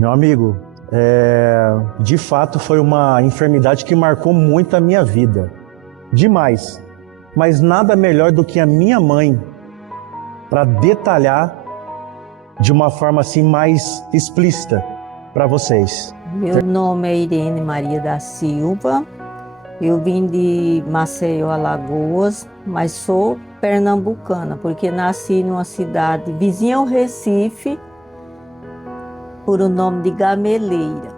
Meu amigo, de fato foi uma enfermidade que marcou muito a minha vida. Demais. Mas nada melhor do que a minha mãe para detalhar de uma forma assim mais explícita para vocês. Meu nome é Irene Maria da Silva. Eu vim de Maceió, Alagoas, mas sou pernambucana, porque nasci numa cidade vizinha ao Recife, por o nome de Gameleira.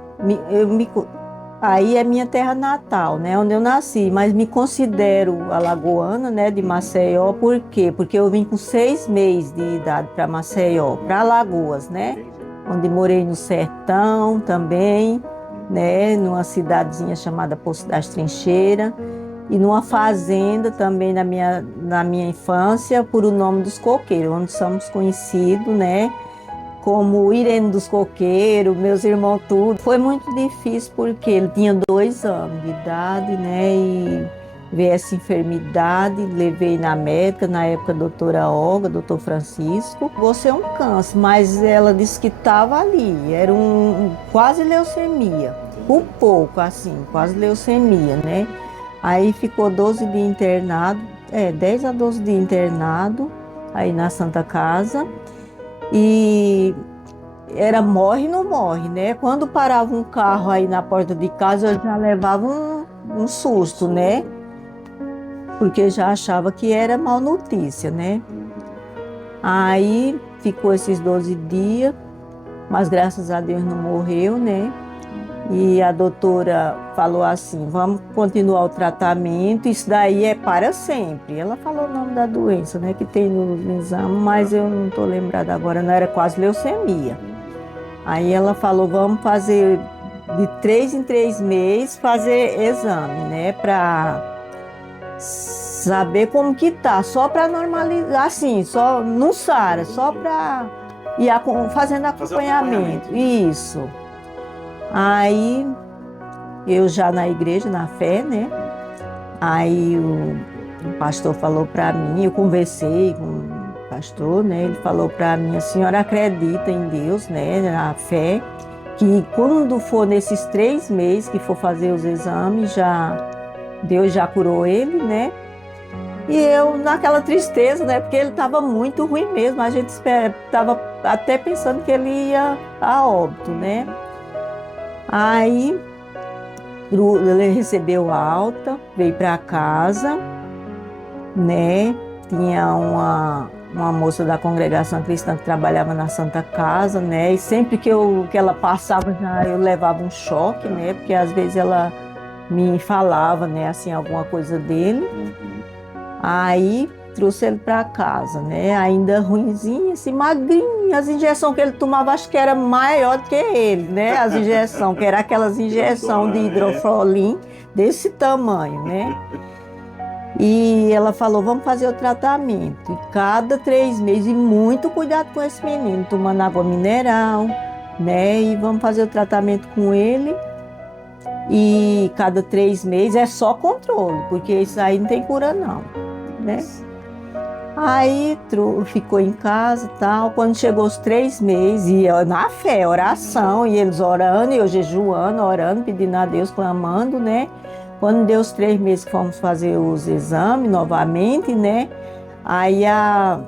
Aí é minha terra natal, né, onde eu nasci, mas me considero alagoana, né, de Maceió. Por quê? Porque eu vim com 6 meses de idade para Maceió, para Alagoas, né, onde morei no sertão também, né, numa cidadezinha chamada Poço das Trincheiras, e numa fazenda também na minha infância, por o nome dos Coqueiros, onde somos conhecidos, né, como Irene dos Coqueiros, meus irmãos tudo. Foi muito difícil porque ele tinha 2 anos de idade, né, e veio essa enfermidade, levei na médica, na época a doutora Olga, doutor Francisco. Você é um câncer, mas ela disse que estava ali, era quase leucemia, por pouco assim, quase leucemia, né. Aí ficou 12 dias internado, 10 a 12 dias internado, aí na Santa Casa. E era morre, não morre, né? Quando parava um carro aí na porta de casa, eu já levava um susto, né? Porque já achava que era mal notícia, né? Aí ficou esses 12 dias, mas graças a Deus não morreu, né? E a doutora falou assim: vamos continuar o tratamento, isso daí é para sempre. Ela falou o nome da doença, né, que tem no exame, mas eu não estou lembrada agora, não era quase leucemia. Aí ela falou: vamos fazer de 3 em 3 meses, fazer exame, né, para saber como que tá, só para normalizar, assim, só não sara, só para ir fazendo acompanhamento. Isso. Aí eu já na igreja, na fé, né? Aí o pastor falou para mim, eu conversei com o pastor, né? Ele falou para mim: a senhora acredita em Deus, né? Na fé, que quando for nesses 3 meses que for fazer os exames, Deus já curou ele, né? E eu naquela tristeza, né? Porque ele estava muito ruim mesmo. A gente estava até pensando que ele ia a óbito, né? Aí ele recebeu alta, veio para casa, né? Tinha uma moça da congregação cristã que trabalhava na Santa Casa, né? E sempre que ela passava, eu levava um choque, né? Porque às vezes ela me falava, né? Assim, alguma coisa dele. Aí trouxe ele para casa, né? Ainda ruinzinho, assim, magrinho. As injeções que ele tomava, acho que era maior do que ele, né? As injeções, que era aquelas injeções de hidrofolim desse tamanho, né? E ela falou: vamos fazer o tratamento. E cada 3 meses, e muito cuidado com esse menino, tomando água mineral, né? E vamos fazer o tratamento com ele. E cada 3 meses é só controle, porque isso aí não tem cura não, né? Aí ficou em casa e tal. Quando chegou os 3 meses, e eu, na fé, oração, e eles orando, e eu jejuando, orando, pedindo a Deus, clamando, né? Quando deu os 3 meses que fomos fazer os exames novamente, né? Aí a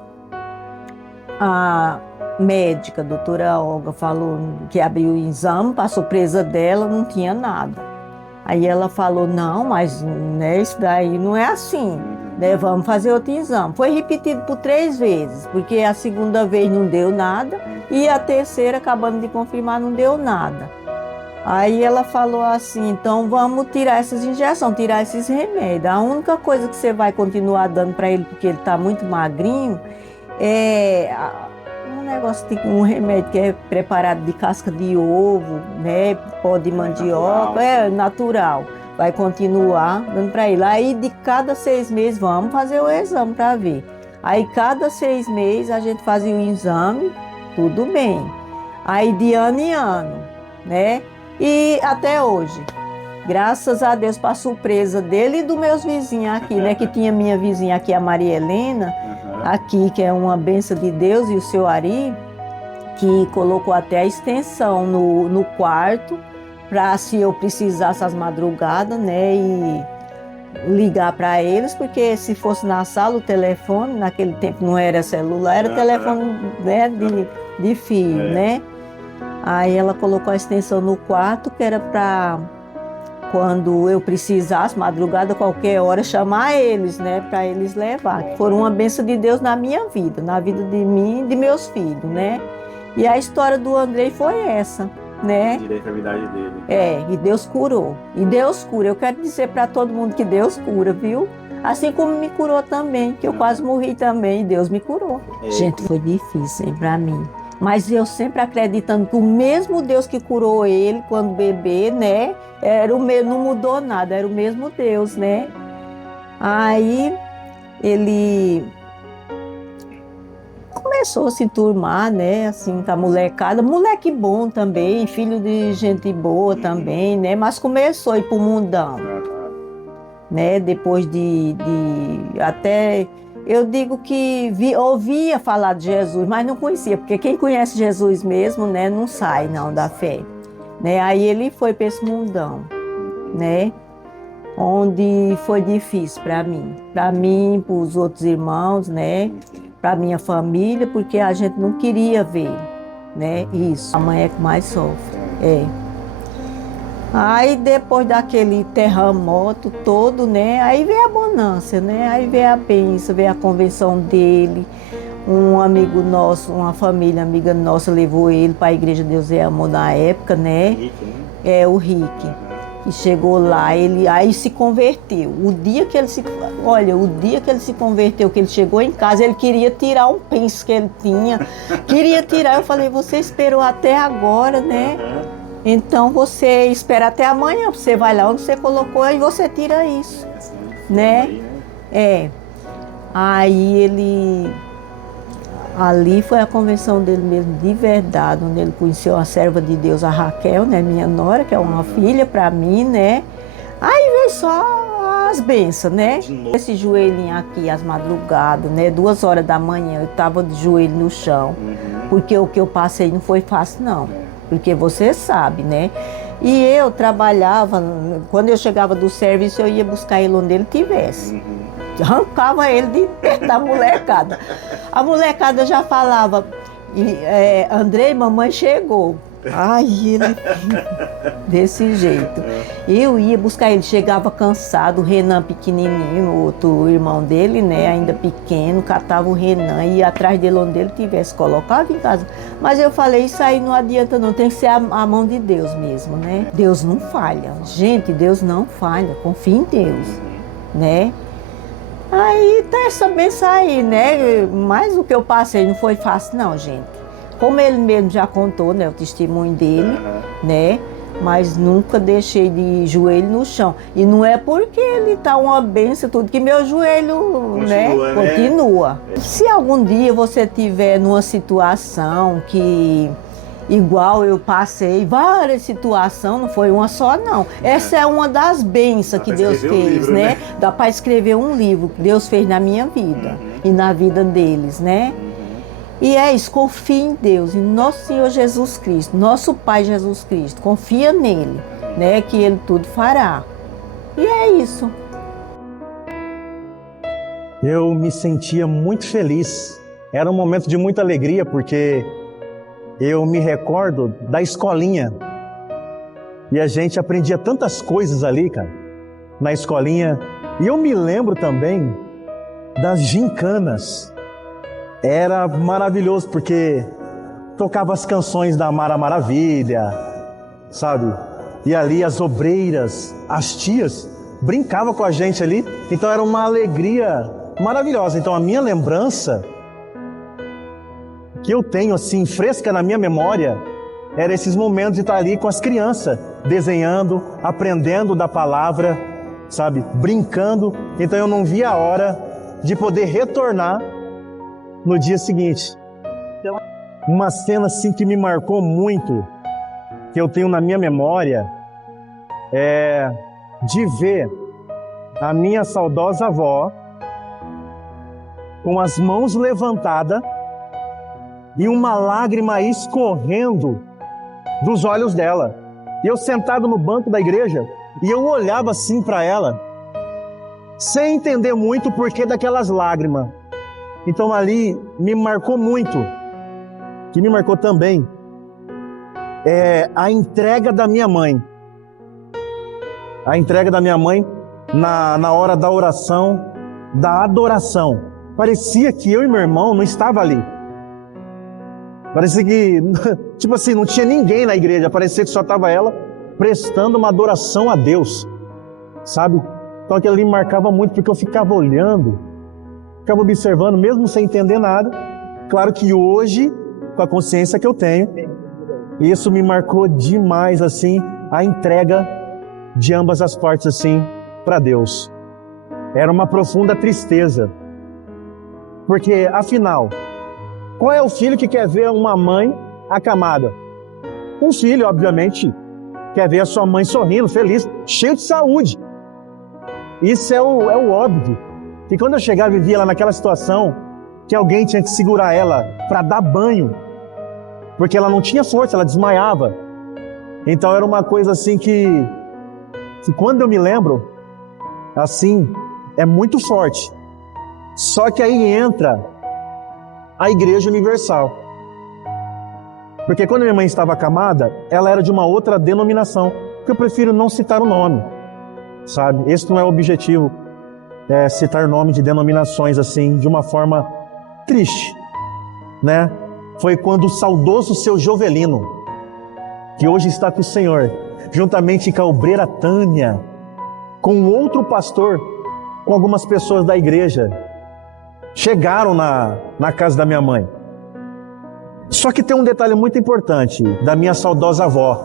médica, a doutora Olga, falou que abriu o exame, para surpresa dela, não tinha nada. Aí ela falou: não, mas né, isso daí não é assim, né? Vamos fazer outro exame. Foi repetido por 3 vezes, porque a segunda vez não deu nada e a terceira, acabando de confirmar, não deu nada. Aí ela falou assim: então vamos tirar essas injeções, tirar esses remédios. A única coisa que você vai continuar dando para ele, porque ele está muito magrinho, é um negócio, tipo um remédio que é preparado de casca de ovo, né? Pó de mandioca, é natural. Vai continuar dando para ele. Aí de cada 6 meses vamos fazer o exame para ver. Aí cada 6 meses a gente fazia o exame, tudo bem. Aí de ano em ano, né? E até hoje, graças a Deus, para surpresa dele e dos meus vizinhos aqui, né? Que tinha minha vizinha aqui, a Maria Helena, aqui, que é uma bênção de Deus, e o seu Ari. que colocou até a extensão no quarto, para se eu precisasse às madrugadas, né, e ligar para eles, porque se fosse na sala o telefone, naquele tempo não era celular, era telefone, né, de fio, né? Aí ela colocou a extensão no quarto, que era para quando eu precisasse, madrugada, qualquer hora, chamar eles, né, para eles levar. Que foram uma bênção de Deus na minha vida, na vida de mim e de meus filhos, né? E a história do Andrei foi essa, né? Da enfermidade dele. E Deus curou. E Deus cura. Eu quero dizer para todo mundo que Deus cura, viu? Assim como me curou também, que eu quase morri também, e Deus me curou. Gente, foi difícil, hein, para mim. Mas eu sempre acreditando que o mesmo Deus que curou ele quando bebê, né? Era o mesmo, não mudou nada, era o mesmo Deus, né? Aí ele começou a se turmar, né? Assim, com a molecada. Moleque bom também, filho de gente boa também, né? Mas começou a ir pro mundão, né? Depois de até... Eu digo que ouvia falar de Jesus, mas não conhecia, porque quem conhece Jesus mesmo, né, não sai não da fé, né? Aí ele foi para esse mundão, né? Onde foi difícil para mim, para os outros irmãos, né? Para minha família, porque a gente não queria ver, né? Isso. A mãe é que mais sofre, Aí depois daquele terremoto todo, né, aí veio a bonança, né, aí veio a bênção, veio a convenção dele. Um amigo nosso, uma família amiga nossa levou ele para a Igreja Deus e Amor na época, né? O Rick. E chegou lá, ele aí se converteu. O dia que ele se converteu, que ele chegou em casa, ele queria tirar um penso que ele tinha. Queria tirar, eu falei, você esperou até agora, né? Então você espera até amanhã, você vai lá onde você colocou e você tira isso, né? Aí ele... Ali foi a convenção dele mesmo, de verdade, onde ele conheceu a serva de Deus, a Raquel, né? Minha nora, que é uma filha para mim, né? Aí veio só as bênçãos, né? Esse joelhinho aqui, às madrugadas, né? 2 horas da manhã, eu estava de joelho no chão, porque o que eu passei não foi fácil, não. Porque você sabe, né? E eu trabalhava, quando eu chegava do serviço, eu ia buscar ele onde ele estivesse. Arrancava ele de perto da molecada. A molecada já falava, Andrei, mamãe chegou. Ai, ele... Desse jeito. Eu ia buscar ele, chegava cansado, o Renan pequenininho, o outro irmão dele, né, ainda pequeno, catava o Renan, ia atrás dele onde ele estivesse, colocava em casa. Mas eu falei, isso aí não adianta não, tem que ser a mão de Deus mesmo, né? Deus não falha. Gente, Deus não falha, confia em Deus, né? Aí tá essa benção aí, né? Mas o que eu passei não foi fácil não, gente. Como ele mesmo já contou, né, o testemunho dele, né? Mas nunca deixei de joelho no chão. E não é porque ele tá uma benção, tudo, que meu joelho, continua. Se algum dia você tiver numa situação que, igual eu passei, várias situações, não foi uma só, não. Essa é uma das bênçãos que Deus fez, né? Dá para escrever um livro que Deus fez na minha vida e na vida deles, né? E é isso, confia em Deus, em nosso Senhor Jesus Cristo, nosso Pai Jesus Cristo. Confia nele, né, que ele tudo fará. E é isso. Eu me sentia muito feliz. Era um momento de muita alegria, porque eu me recordo da escolinha. E a gente aprendia tantas coisas ali, cara, na escolinha. E eu me lembro também das gincanas. Era maravilhoso, porque tocava as canções da Mara Maravilha, sabe? E ali as obreiras, as tias, brincavam com a gente ali. Então era uma alegria maravilhosa. Então a minha lembrança, que eu tenho assim, fresca na minha memória, era esses momentos de estar ali com as crianças, desenhando, aprendendo da palavra, sabe? Brincando. Então eu não via a hora de poder retornar no dia seguinte. Uma cena assim que me marcou muito, que eu tenho na minha memória, é de ver a minha saudosa avó com as mãos levantadas e uma lágrima escorrendo dos olhos dela. E eu sentado no banco da igreja, e eu olhava assim para ela, sem entender muito o porquê daquelas lágrimas. Então ali me marcou muito, que me marcou também, a entrega da minha mãe. A entrega da minha mãe na hora da oração, da adoração. Parecia que eu e meu irmão não estavam ali. Parecia que, tipo assim, não tinha ninguém na igreja. Parecia que só estava ela prestando uma adoração a Deus, sabe? Então aquilo ali me marcava muito, porque eu ficava olhando, ficava observando, mesmo sem entender nada. Claro que hoje, com a consciência que eu tenho, isso me marcou demais, assim, a entrega de ambas as partes, assim, para Deus. Era uma profunda tristeza. Porque, afinal, qual é o filho que quer ver uma mãe acamada? Um filho, obviamente, quer ver a sua mãe sorrindo, feliz, cheio de saúde. Isso é o óbvio. E quando eu chegava e via ela naquela situação, que alguém tinha que segurar ela para dar banho, porque ela não tinha força, ela desmaiava. Então era uma coisa assim que quando eu me lembro, assim, é muito forte. Só que aí entra a Igreja Universal. Porque quando minha mãe estava acamada, ela era de uma outra denominação, que eu prefiro não citar o nome, sabe? Esse não é o objetivo, citar nome de denominações assim, de uma forma triste, né? Foi quando o saudoso seu Jovelino, que hoje está com o Senhor, juntamente com a obreira Tânia, com outro pastor, com algumas pessoas da igreja, chegaram na casa da minha mãe. Só que tem um detalhe muito importante da minha saudosa avó.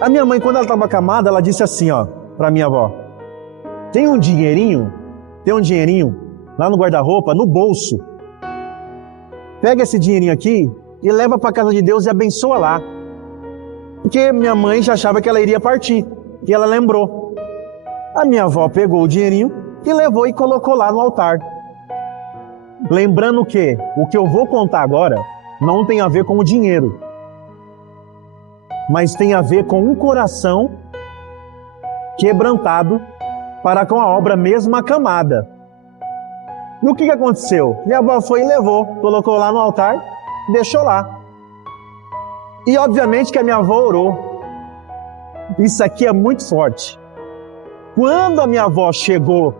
A minha mãe, quando ela estava acamada, ela disse assim, ó, para minha avó: tem um dinheirinho lá no guarda-roupa, no bolso. Pega esse dinheirinho aqui e leva para a casa de Deus e abençoa lá. Porque minha mãe já achava que ela iria partir, e ela lembrou. A minha avó pegou o dinheirinho e levou e colocou lá no altar. Lembrando que o que eu vou contar agora não tem a ver com o dinheiro, mas tem a ver com um coração quebrantado para com a obra mesmo acamada. E o que aconteceu? Minha avó foi e levou, colocou lá no altar, deixou lá. E obviamente que a minha avó orou. Isso aqui é muito forte. Quando a minha avó chegou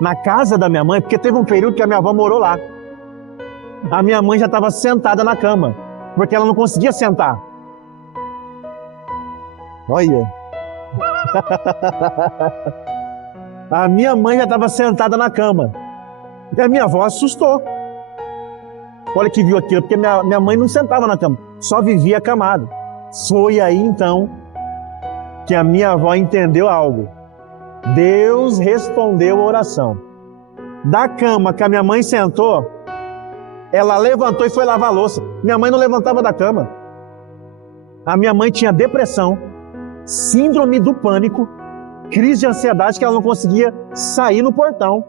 na casa da minha mãe, porque teve um período que a minha avó morou lá, a minha mãe já estava sentada na cama, porque ela não conseguia sentar. Olha. A minha mãe já estava sentada na cama. E a minha avó assustou. Olha que viu aquilo, porque minha mãe não sentava na cama, só vivia acamada. Foi aí então que a minha avó entendeu algo. Deus respondeu a oração. Da cama que a minha mãe sentou, ela levantou e foi lavar a louça. Minha mãe não levantava da cama. A minha mãe tinha depressão, síndrome do pânico, crise de ansiedade, que ela não conseguia sair no portão.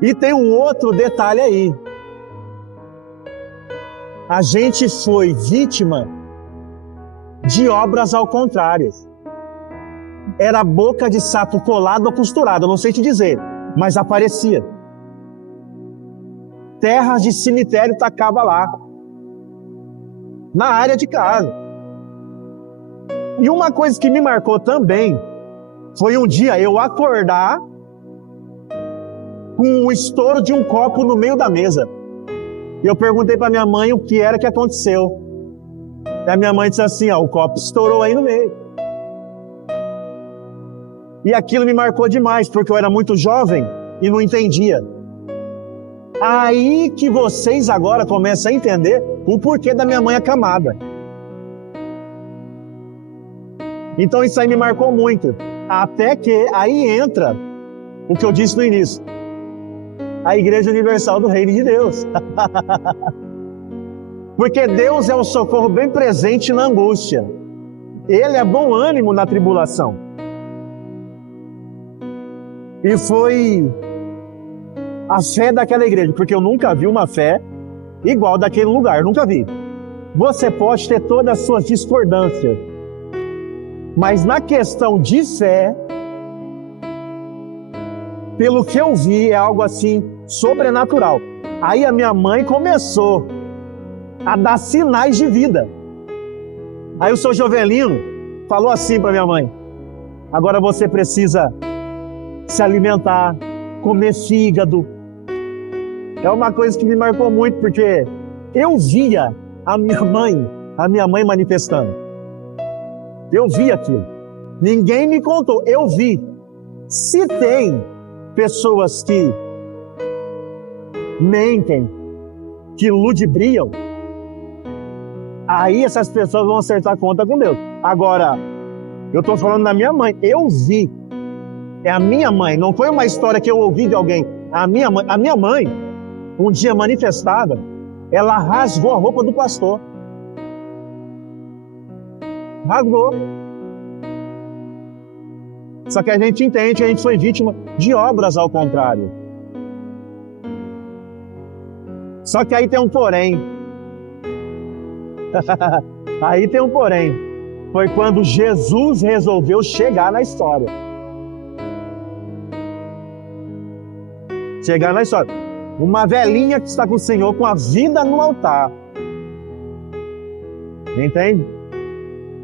E tem um outro detalhe aí. A gente foi vítima de obras ao contrário. Era boca de sapo colado ou costurado, eu não sei te dizer, mas aparecia. Terras de cemitério tacava lá, na área de casa. E uma coisa que me marcou também foi um dia eu acordar com o estouro de um copo no meio da mesa. E eu perguntei para minha mãe o que era que aconteceu. E a minha mãe disse assim, ó, o copo estourou aí no meio. E aquilo me marcou demais, porque eu era muito jovem e não entendia. Aí que vocês agora começam a entender o porquê da minha mãe acamada. Então isso aí me marcou muito. Até que aí entra o que eu disse no início. A Igreja Universal do Reino de Deus. Porque Deus é um socorro bem presente na angústia. Ele é bom ânimo na tribulação. E foi a fé daquela igreja, porque eu nunca vi uma fé igual daquele lugar, nunca vi. Você pode ter todas as suas discordâncias, mas na questão de fé, pelo que eu vi, é algo assim sobrenatural. Aí a minha mãe começou a dar sinais de vida. Aí o seu Jovelino falou assim para minha mãe: agora você precisa se alimentar, comer fígado. É uma coisa que me marcou muito, porque eu via a minha mãe manifestando. Eu vi aquilo. Ninguém me contou, eu vi. Se tem pessoas que mentem, que ludibriam, aí essas pessoas vão acertar conta com Deus. Agora, eu estou falando da minha mãe, eu vi. É a minha mãe, não foi uma história que eu ouvi de alguém. A minha mãe, um dia manifestada, ela rasgou a roupa do pastor. Rasgou. Só que a gente entende que a gente foi vítima de obras ao contrário. Só que aí tem um porém. Aí tem um porém. Foi quando Jesus resolveu chegar na história. Chegar na história. Uma velhinha que está com o Senhor com a vida no altar. Entende?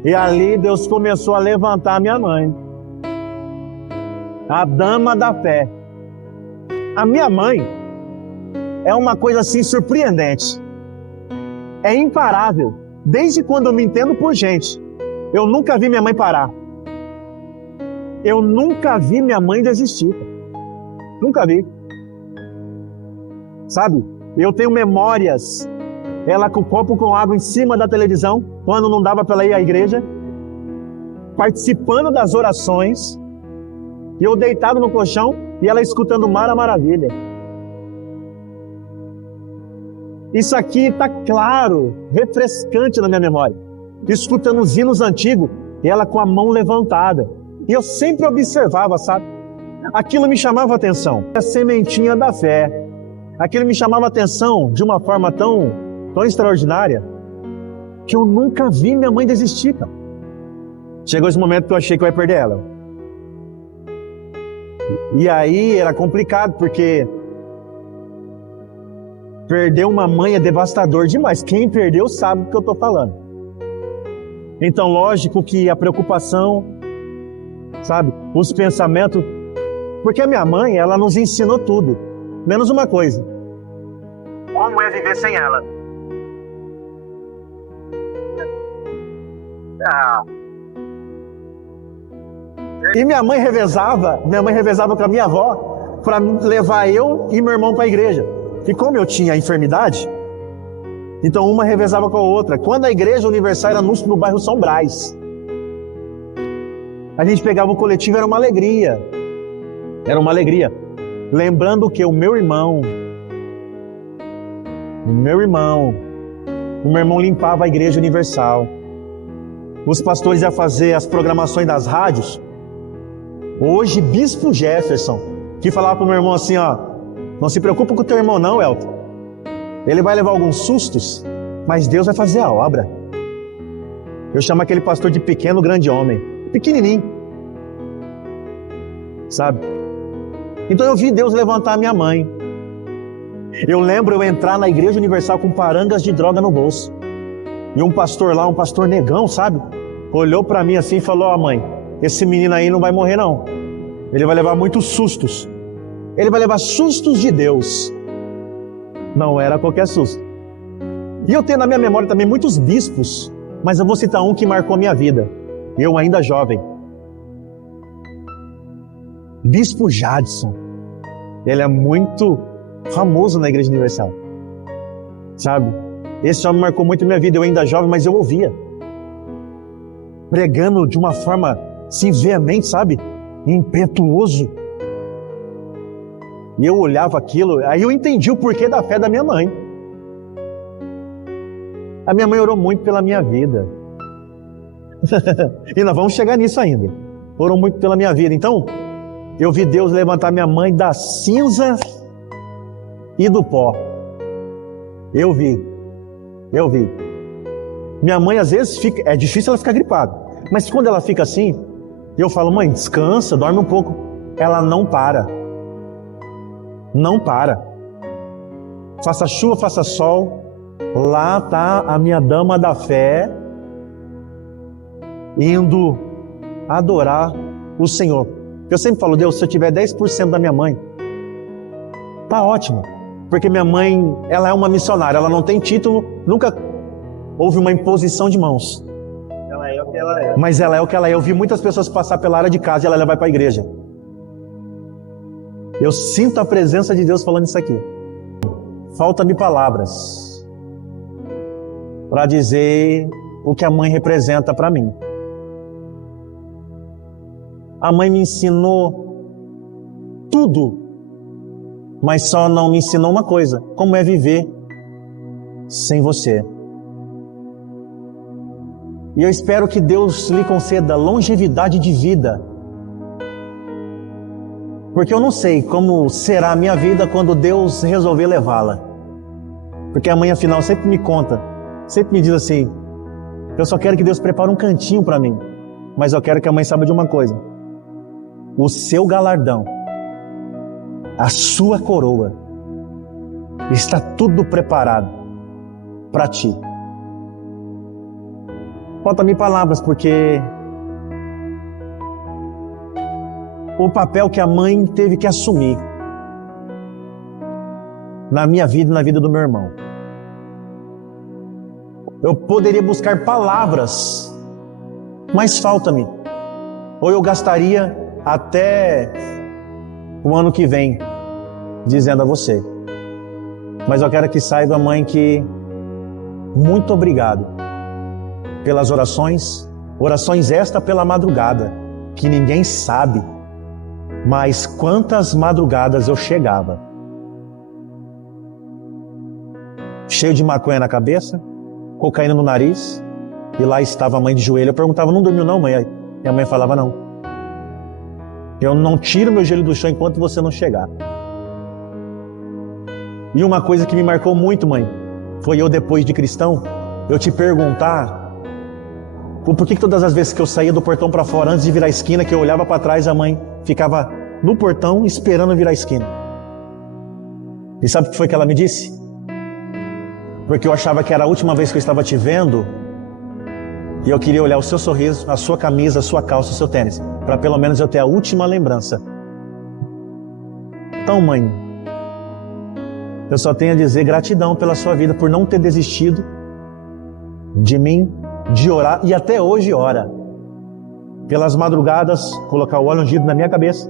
E ali Deus começou a levantar a minha mãe. A dama da fé. A minha mãe é uma coisa assim surpreendente. É imparável. Desde quando eu me entendo por gente, eu nunca vi minha mãe parar. Eu nunca vi minha mãe desistir. Nunca vi. Sabe? Eu tenho memórias. Ela com o copo com água em cima da televisão, quando não dava para ela ir à igreja, participando das orações, e eu deitado no colchão e ela escutando Mara Maravilha. Isso aqui está claro, refrescante na minha memória. Escutando os hinos antigos e ela com a mão levantada. E eu sempre observava, sabe? Aquilo me chamava a atenção. A sementinha da fé. Aquilo me chamava a atenção de uma forma tão extraordinária que eu nunca vi minha mãe desistir. Não. Chegou esse momento que eu achei que eu ia perder ela. E aí era complicado, porque perder uma mãe é devastador demais. Quem perdeu sabe do que eu estou falando. Então, lógico que a preocupação, sabe, os pensamentos, porque a minha mãe, ela nos ensinou tudo, menos uma coisa: como é viver sem ela. E minha mãe revezava com a minha avó para levar eu e meu irmão para a igreja. E como eu tinha enfermidade, então uma revezava com a outra. Quando a igreja universal era no bairro São Brás, a gente pegava o coletivo, era uma alegria. Era uma alegria. Lembrando que o meu irmão limpava a igreja universal. Os pastores iam fazer as programações das rádios. Hoje, Bispo Jefferson, que falava para o meu irmão assim, ó: não se preocupa com o teu irmão não, Elton. Ele vai levar alguns sustos, mas Deus vai fazer a obra. Eu chamo aquele pastor de pequeno grande homem. Pequenininho. Sabe? Então eu vi Deus levantar a minha mãe. Eu lembro eu entrar na Igreja Universal com parangas de droga no bolso. E um pastor lá, um pastor negão, sabe? Olhou para mim assim e falou: ó, mãe, esse menino aí não vai morrer não. Ele vai levar muitos sustos. Ele vai levar sustos de Deus. Não era qualquer susto. E eu tenho na minha memória também muitos bispos, mas eu vou citar um que marcou a minha vida. Eu ainda jovem. Bispo Jadson. Ele é muito famoso na Igreja Universal. Sabe? Esse homem marcou muito a minha vida. Eu ainda jovem, mas eu ouvia. Pregando de uma forma assim veemente, sabe? Impetuoso. E eu olhava aquilo, aí eu entendi o porquê da fé da minha mãe. A minha mãe orou muito pela minha vida. E nós vamos chegar nisso ainda. Orou muito pela minha vida. Então, eu vi Deus levantar minha mãe das cinzas e do pó. Eu vi. Minha mãe às vezes é difícil ela ficar gripada, mas quando ela fica assim, eu falo, mãe, descansa, dorme um pouco. Ela não para. Não para. Faça chuva, faça sol, lá está a minha dama da fé, indo adorar o Senhor. Eu sempre falo, Deus, se eu tiver 10% da minha mãe, tá ótimo. Porque minha mãe, ela é uma missionária, ela não tem título, nunca houve uma imposição de mãos. Ela é o que ela é. Mas ela é o que ela é. Eu vi muitas pessoas passar pela área de casa e ela vai para a igreja. Eu sinto a presença de Deus falando isso aqui. Falta-me palavras para dizer o que a mãe representa para mim. A mãe me ensinou tudo, mas só não me ensinou uma coisa: como é viver sem você. E eu espero que Deus lhe conceda longevidade de vida, porque eu não sei como será a minha vida quando Deus resolver levá-la. Porque a mãe, afinal, sempre me conta, sempre me diz assim: eu só quero que Deus prepare um cantinho para mim, mas eu quero que a mãe saiba de uma coisa: o seu galardão, a sua coroa, está tudo preparado para ti. Falta-me palavras, porque o papel que a mãe teve que assumir na minha vida e na vida do meu irmão. Eu poderia buscar palavras, mas falta-me. Ou eu gastaria até o ano que vem dizendo a você. Mas eu quero que saiba, mãe, que muito obrigado pelas orações esta pela madrugada, que ninguém sabe, mas quantas madrugadas eu chegava, cheio de maconha na cabeça, cocaína no nariz, e lá estava a mãe de joelho. Eu perguntava: não dormiu não, mãe? E a mãe falava: não, eu não tiro meu joelho do chão enquanto você não chegar. E uma coisa que me marcou muito, mãe, foi eu, depois de cristão, eu te perguntar por que todas as vezes que eu saía do portão para fora, antes de virar a esquina, que eu olhava para trás, a mãe ficava no portão esperando virar a esquina. E sabe o que foi que ela me disse? Porque eu achava que era a última vez que eu estava te vendo, e eu queria olhar o seu sorriso, a sua camisa, a sua calça, o seu tênis, para pelo menos eu ter a última lembrança. Então, mãe, eu só tenho a dizer gratidão pela sua vida, por não ter desistido de mim, de orar, e até hoje ora. Pelas madrugadas, colocar o óleo ungido na minha cabeça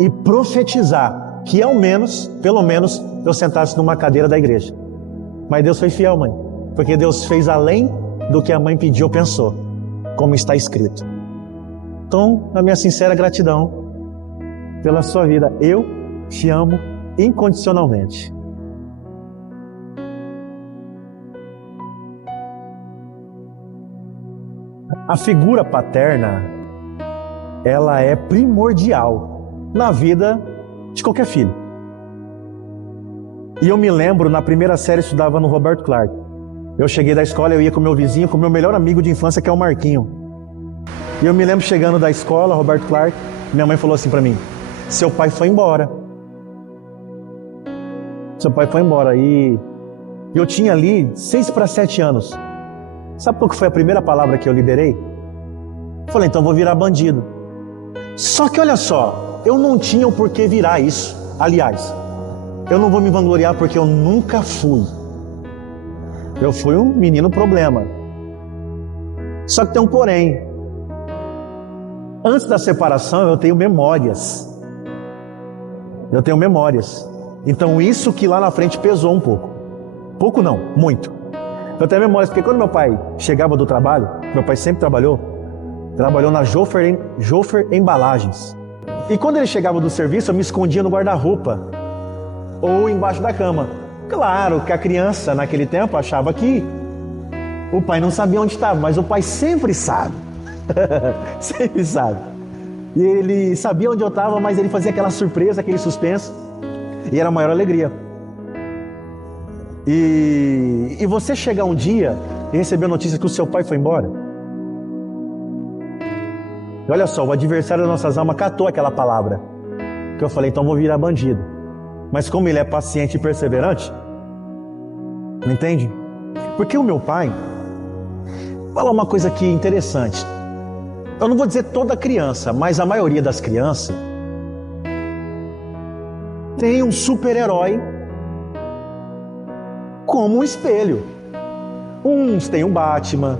e profetizar que ao menos, pelo menos, eu sentasse numa cadeira da igreja. Mas Deus foi fiel, mãe, porque Deus fez além do que a mãe pediu ou pensou, como está escrito. Então, a minha sincera gratidão pela sua vida. Eu te amo incondicionalmente. A figura paterna, ela é primordial na vida de qualquer filho. E eu me lembro, na primeira série eu estudava no Roberto Clark. Eu cheguei da escola, eu ia com meu vizinho, com meu melhor amigo de infância, que é o Marquinho. E eu me lembro chegando da escola, Roberto Clark, minha mãe falou assim para mim: seu pai foi embora. Seu pai foi embora. E eu tinha ali 6 para 7 anos. Sabe qual que foi a primeira palavra que eu liberei? Falei: então vou virar bandido. Só que olha só, eu não tinha o porquê virar isso. Aliás, eu não vou me vangloriar porque eu nunca fui. Eu fui um menino problema. Só que tem um porém. Antes da separação eu tenho memórias. Então isso que lá na frente pesou um pouco. Pouco não, muito. Eu tenho memórias, porque quando meu pai chegava do trabalho, meu pai sempre trabalhou na Jofer Embalagens. E quando ele chegava do serviço, eu me escondia no guarda-roupa ou embaixo da cama. Claro que a criança naquele tempo achava que o pai não sabia onde estava, mas o pai sempre sabe. Sempre sabe. E ele sabia onde eu estava, mas ele fazia aquela surpresa, aquele suspense. E era a maior alegria. E você chegar um dia e receber a notícia que o seu pai foi embora. E olha só, o adversário das nossas almas catou aquela palavra. Que eu falei, então vou virar bandido. Mas como ele é paciente e perseverante, não entende? Porque o meu pai, vou falar uma coisa aqui interessante. Eu não vou dizer toda criança, mas a maioria das crianças tem um super-herói como um espelho. Uns têm o Batman,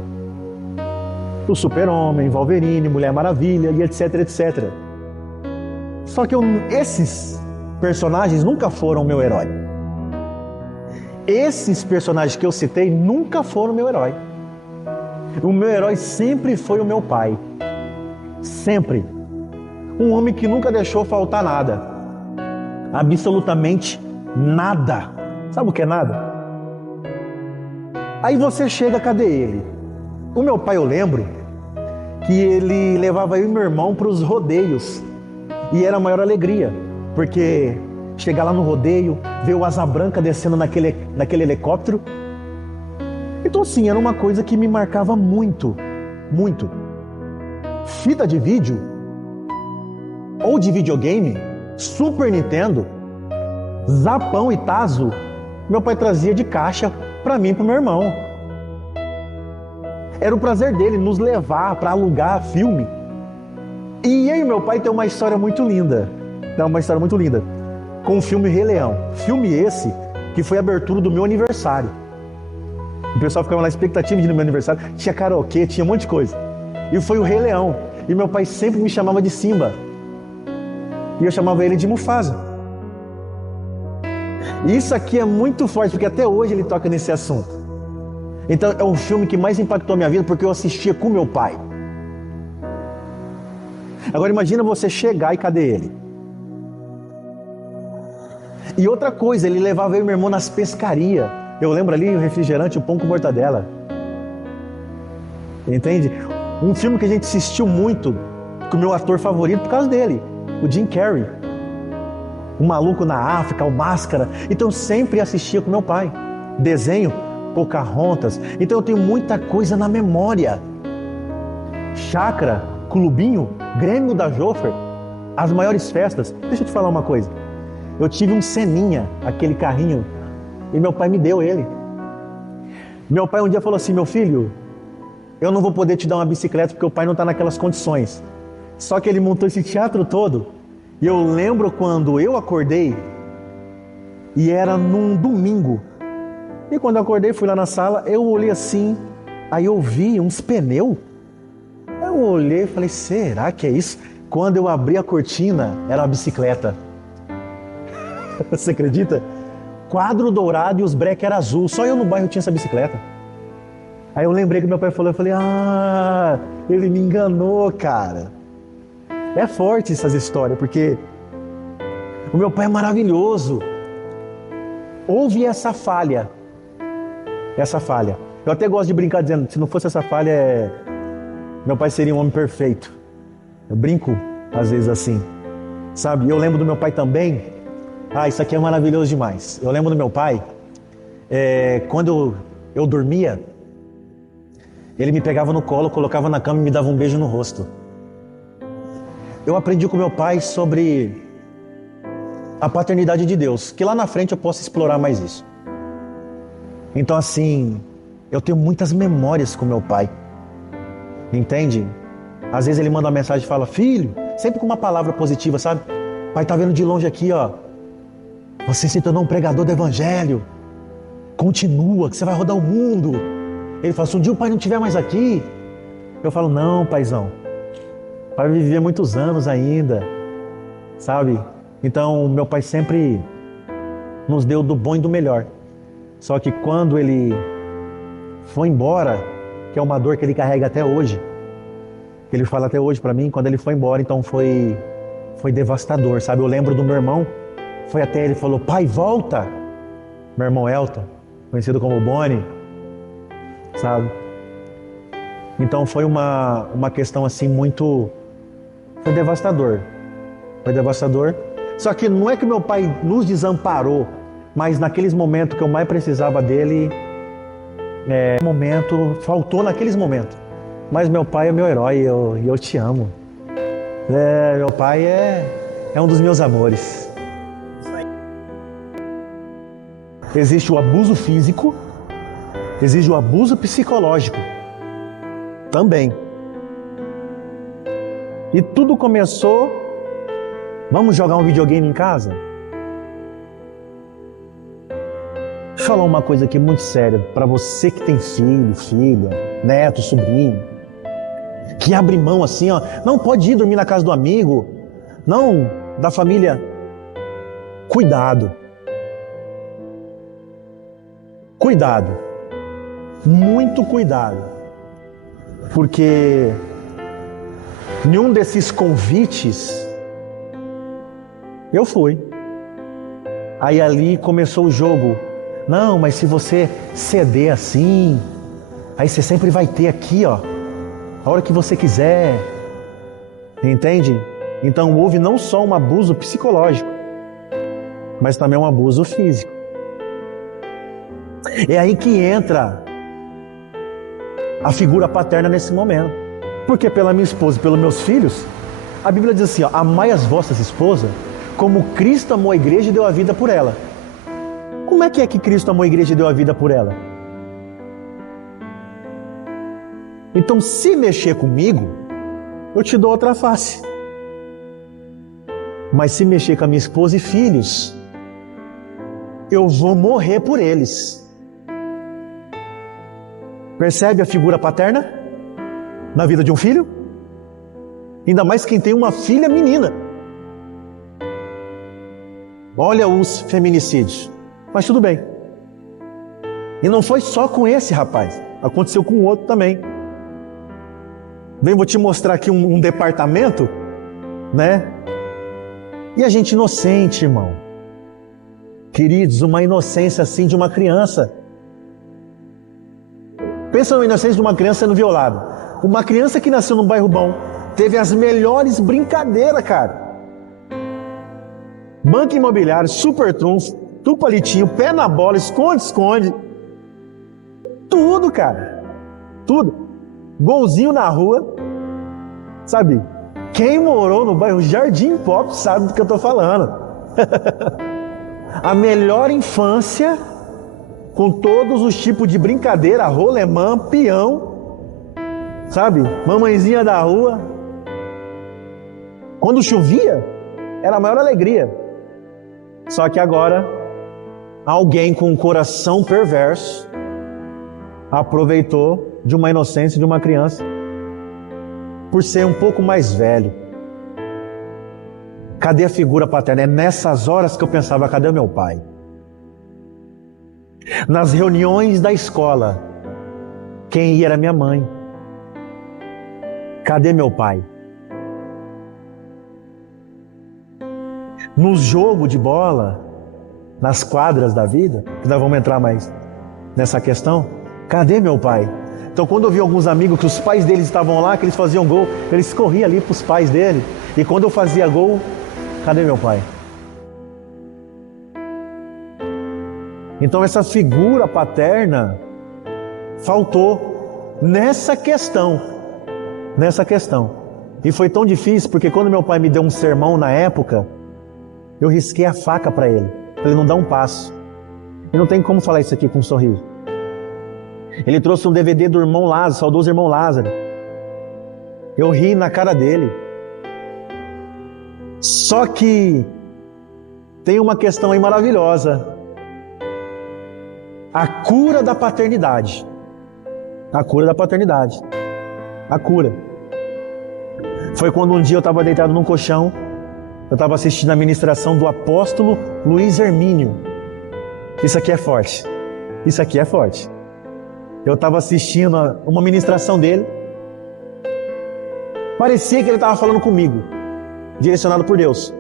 o Super-Homem, Wolverine, Mulher Maravilha e etc, etc. Só que esses personagens nunca foram meu herói. Esses personagens que eu citei nunca foram meu herói. O meu herói sempre foi o meu pai. Sempre. Um homem que nunca deixou faltar nada. Absolutamente nada. Sabe o que é nada? Aí você chega, cadê ele? O meu pai, eu lembro que ele levava eu e meu irmão para os rodeios. E era a maior alegria, porque chegar lá no rodeio, ver o Asa Branca descendo naquele helicóptero. Então assim, era uma coisa que me marcava muito, muito. Fita de vídeo, ou de videogame, Super Nintendo, Zapão e Tazo, meu pai trazia de caixa para mim e para o meu irmão. Era o prazer dele nos levar para alugar filme. E eu e meu pai tem uma história muito linda. Com o filme Rei Leão. Filme esse que foi a abertura do meu aniversário. O pessoal ficava na expectativa de ir no meu aniversário. Tinha karaokê, tinha um monte de coisa. E foi o Rei Leão. E meu pai sempre me chamava de Simba. E eu chamava ele de Mufasa. E isso aqui é muito forte, porque até hoje ele toca nesse assunto. Então é um filme que mais impactou a minha vida, porque eu assistia com meu pai. Agora imagina você chegar e cadê ele? E outra coisa, ele levava eu e meu irmão nas pescarias. Eu lembro ali o refrigerante, o pão com mortadela. Entende? Um filme que a gente assistiu muito, com o meu ator favorito por causa dele, o Jim Carrey. O Maluco na África, o Máscara. Então eu sempre assistia com meu pai. Desenho, Pocahontas. Então eu tenho muita coisa na memória. Chácara, Clubinho, Grêmio da Jofer, as maiores festas. Deixa eu te falar uma coisa. Eu tive um Seninha, aquele carrinho, e meu pai me deu ele. Meu pai um dia falou assim, meu filho, eu não vou poder te dar uma bicicleta porque o pai não está naquelas condições. Só que ele montou esse teatro todo. E eu lembro quando eu acordei, e era num domingo. E quando eu acordei, fui lá na sala, eu olhei assim, aí eu vi uns pneus. Eu olhei e falei, será que é isso? Quando eu abri a cortina, era uma bicicleta. Você acredita? Quadro dourado e os breques eram azul. Só eu no bairro tinha essa bicicleta. Aí eu lembrei que meu pai falou, eu falei, ele me enganou, cara. É forte essas histórias, porque o meu pai é maravilhoso. Houve essa falha. Eu até gosto de brincar dizendo, se não fosse essa falha, meu pai seria um homem perfeito. Eu brinco às vezes assim, sabe? Eu lembro do meu pai também. Isso aqui é maravilhoso demais. Eu lembro do meu pai, quando eu dormia, ele me pegava no colo, colocava na cama e me dava um beijo no rosto. Eu aprendi com meu pai sobre a paternidade de Deus, que lá na frente eu posso explorar mais isso. Então assim, eu tenho muitas memórias com meu pai, entende? Às vezes ele manda uma mensagem e fala, filho, sempre com uma palavra positiva, sabe? Pai, tá vendo de longe aqui, ó, você se tornou um pregador do evangelho, continua, que você vai rodar o mundo. Ele fala, se um dia o pai não estiver mais aqui, eu falo, não, paizão, o pai vai viver muitos anos ainda, sabe? Então, meu pai sempre nos deu do bom e do melhor. Só que quando ele foi embora, que é uma dor que ele carrega até hoje, que ele fala até hoje pra mim, quando ele foi embora, então foi devastador, sabe? Eu lembro do meu irmão, foi até ele e falou, pai, volta! Meu irmão Elton, conhecido como Boni, sabe? Então foi uma questão assim muito... Foi devastador. Só que não é que meu pai nos desamparou, mas naqueles momentos que eu mais precisava dele, faltou naqueles momentos. Mas meu pai é meu herói e eu te amo. Meu pai é um dos meus amores. Existe o abuso físico, existe o abuso psicológico também. E tudo começou, vamos jogar um videogame em casa? Deixa eu falar uma coisa aqui muito séria, para você que tem filho, filha, neto, sobrinho, que abre mão assim, ó, não pode ir dormir na casa do amigo, não, da família. Cuidado. Cuidado. Muito cuidado. Porque nenhum desses convites eu fui. Aí ali começou o jogo. Não, mas se você ceder assim, aí você sempre vai ter aqui, ó, a hora que você quiser. Entende? Então houve não só um abuso psicológico, mas também um abuso físico. É aí que entra a figura paterna nesse momento. Porque pela minha esposa e pelos meus filhos, a Bíblia diz assim, ó, amai as vossas esposas como Cristo amou a igreja e deu a vida por ela. Como é que Cristo amou a igreja e deu a vida por ela? Então, se mexer comigo, eu te dou outra face. Mas se mexer com a minha esposa e filhos, eu vou morrer por eles. Percebe a figura paterna na vida de um filho? Ainda mais quem tem uma filha menina. Olha os feminicídios. Mas tudo bem. E não foi só com esse rapaz. Aconteceu com o outro também. Bem, vou te mostrar aqui um departamento, né? E a gente inocente, irmão. Queridos, uma inocência assim de uma criança. Pensa na inocência de uma criança sendo violada. Uma criança que nasceu num bairro bom, teve as melhores brincadeiras, cara. Banco imobiliário, super trunfo, tu palitinho, pé na bola, esconde. Tudo, cara. Tudo. Golzinho na rua. Sabe? Quem morou no bairro Jardim Pop sabe do que eu tô falando. A melhor infância, com todos os tipos de brincadeira, rolemã, peão, sabe? Mamãezinha da rua. Quando chovia, era a maior alegria. Só que agora, alguém com um coração perverso aproveitou de uma inocência de uma criança por ser um pouco mais velho. Cadê a figura paterna? É nessas horas que eu pensava, cadê o meu pai? Nas reuniões da escola, quem ia era minha mãe. Cadê meu pai? No jogo de bola, nas quadras da vida, que nós vamos entrar mais nessa questão, cadê meu pai? Então quando eu vi alguns amigos que os pais deles estavam lá, que eles faziam gol, eles corriam ali para os pais dele, e quando eu fazia gol, cadê meu pai? Então essa figura paterna faltou nessa questão. E foi tão difícil, porque quando meu pai me deu um sermão na época, eu risquei a faca para ele não dar um passo. E não tem como falar isso aqui com um sorriso. Ele trouxe um DVD do irmão Lázaro, saudoso irmão Lázaro. Eu ri na cara dele. Só que tem uma questão aí maravilhosa. A cura da paternidade. A cura da paternidade. A cura. Foi quando um dia eu estava deitado num colchão, eu estava assistindo a ministração do apóstolo Luiz Hermínio. Isso aqui é forte. Isso aqui é forte. Eu estava assistindo uma ministração dele. Parecia que ele estava falando comigo, direcionado por Deus.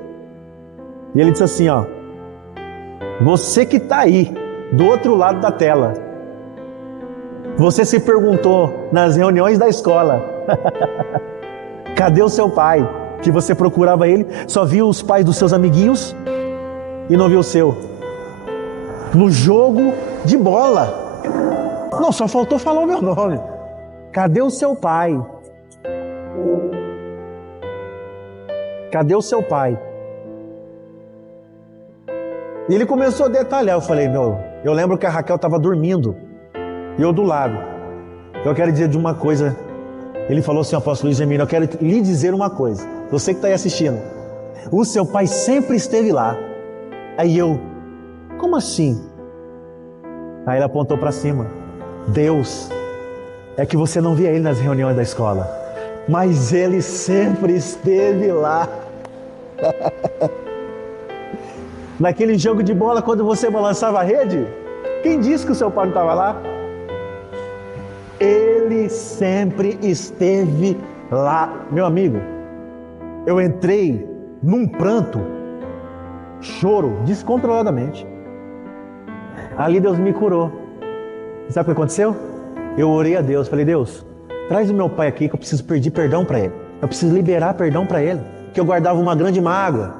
E ele disse assim, ó: você que está aí, do outro lado da tela, você se perguntou nas reuniões da escola, cadê o seu pai? que você procurava ele, só via os pais dos seus amiguinhos e não via o seu. No jogo de bola. Não, só faltou falar o meu nome. Cadê o seu pai? Cadê o seu pai? E ele começou a detalhar. Eu falei, eu lembro que a Raquel estava dormindo e eu do lado. Eu quero dizer de uma coisa. Ele falou assim, apóstolo Luiz Hermínio, eu quero lhe dizer uma coisa. Você que está aí assistindo. O seu pai sempre esteve lá. Aí eu, como assim? Aí ele apontou para cima. Deus, é que você não via ele nas reuniões da escola, mas ele sempre esteve lá. Naquele jogo de bola, quando você balançava a rede, quem disse que o seu pai não estava lá? Ele sempre esteve lá. Meu amigo, eu entrei num pranto, choro descontroladamente. Ali Deus me curou. Sabe o que aconteceu? Eu orei a Deus, falei, Deus, traz o meu pai aqui que eu preciso pedir perdão para ele. Eu preciso liberar perdão para ele, que eu guardava uma grande mágoa.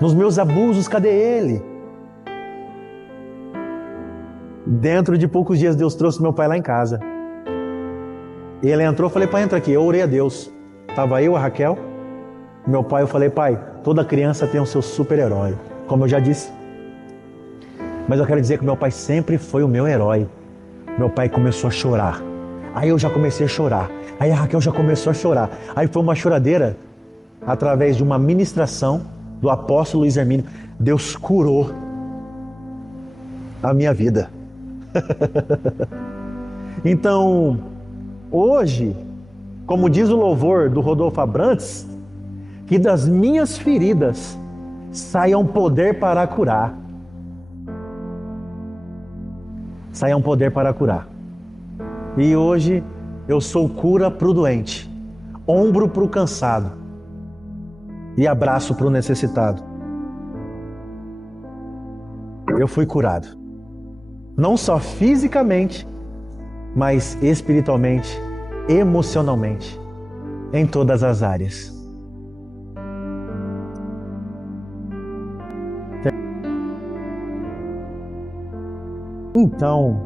Nos meus abusos, cadê ele? Dentro de poucos dias Deus trouxe meu pai lá em casa. Ele entrou, eu falei, pai, entra aqui. Eu orei a Deus. Estava eu, a Raquel, meu pai. Eu falei, pai, toda criança tem o seu super-herói, como eu já disse. Mas eu quero dizer que meu pai sempre foi o meu herói. Meu pai começou a chorar. Aí eu já comecei a chorar. Aí a Raquel já começou a chorar. Aí foi uma choradeira através de uma ministração do apóstolo Luiz Hermínio. Deus curou a minha vida. Então, hoje, como diz o louvor do Rodolfo Abrantes, que das minhas feridas saia um poder para curar. Saia um poder para curar. E hoje eu sou cura para o doente, ombro para o cansado e abraço para o necessitado. Eu fui curado. Não só fisicamente, mas espiritualmente, emocionalmente, em todas as áreas. Então,